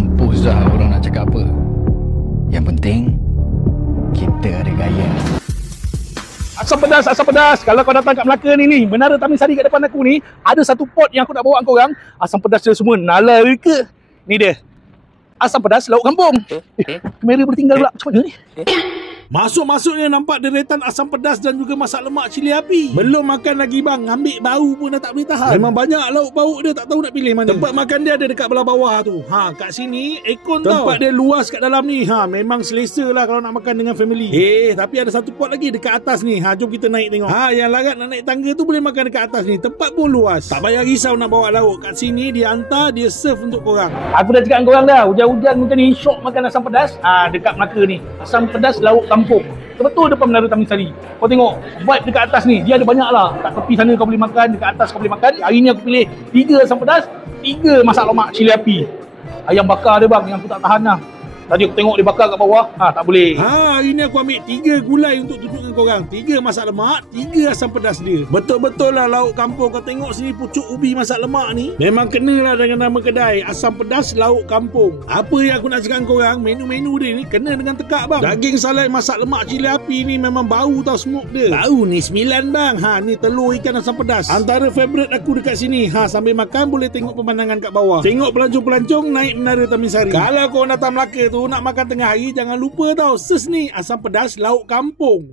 Mampus lah orang nak cakap apa. Yang penting kita ada gaya. Asam pedas. Kalau kau datang kat Melaka ni, Menara Taman Sari kat depan aku ni, ada satu pot yang aku nak bawa kau orang. Asam pedas dia semua nala ke. Ni dia. Asam pedas lauk kampung. Kamera boleh tinggal pula. Macam mana ni? Masuk-masuknya nampak deretan asam pedas dan juga masak lemak cili api. Belum makan lagi bang, ambil bau pun dah tak boleh tahan. Memang banyak lauk pauk dia, tak tahu nak pilih mana. Tempat makan dia ada dekat belah bawah tu. Kat sini Ekon tau. Tempat dia luas kat dalam ni. Memang selesa lah kalau nak makan dengan family. Tapi ada satu pot lagi dekat atas ni. Jom kita naik tengok. Yang larat nak naik tangga tu boleh makan dekat atas ni. Tempat pun luas. Tak payah risau nak bawa lauk. Kat sini dia hantar, dia serve untuk korang. Aku dah cakap dengan korang dah, hujan-hujan macam ni syok makan asam pedas. Dekat Melaka ni, asam pedas lauk kampung. Betul depan Menara Taman Sari. Kau tengok vibe dekat atas ni, dia ada banyak lah. Kat tepi sana kau boleh makan, dekat atas kau boleh makan. Hari ni aku pilih 3 asam pedas, 3 masak lemak cili api. Ayam bakar dia bang, yang aku tak tahan lah. Tadi aku tengok dia bakar kat bawah, tak boleh. Hari ni aku ambil 3 gulai untuk tunjuk dengan korang. 3 masak lemak, 3 asam pedas dia. Betul-betul lah lauk kampung. Kau tengok sini pucuk ubi masak lemak ni, memang kena lah dengan nama kedai. Asam pedas lauk kampung. Apa yang aku nak cakap dengan korang, menu-menu dia ni kena dengan tekak bang. Daging salai masak lemak cili api ni memang bau tau, smoke dia. Bau ni 9 bang. Ni telur ikan asam pedas. Antara favourite aku dekat sini. Sambil makan boleh tengok pemandangan kat bawah. Tengok pelancong-pelancong naik Menara Taman Sari. Kalau kau datang Melaka tu nak makan tengah hari, jangan lupa tau search ni asam pedas lauk kampung.